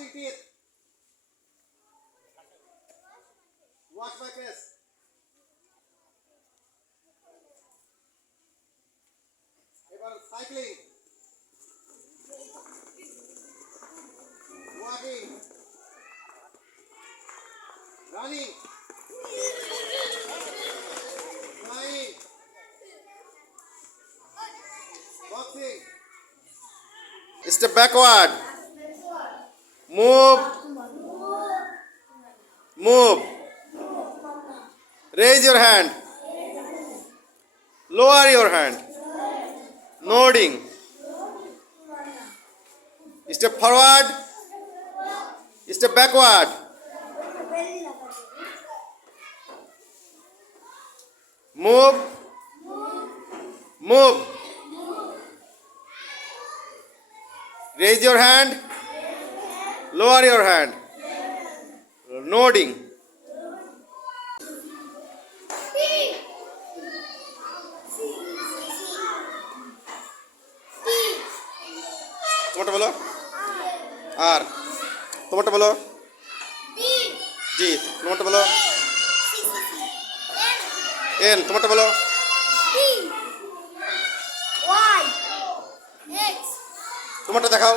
Brushing teeth. Wash my face. এবার cycling, walking, running, flying, boxing. Step backward. Move. Move. Raise your hand. Lower your hand. Nodding. Step forward. Step backward. Move. Move. Raise your hand. Lower your hand. Nodding. তোমারটা বলো। আর তোমারটা বলো। জি তোমারটা বলো। N তোমারটা বলো। তোমারটা দেখাও।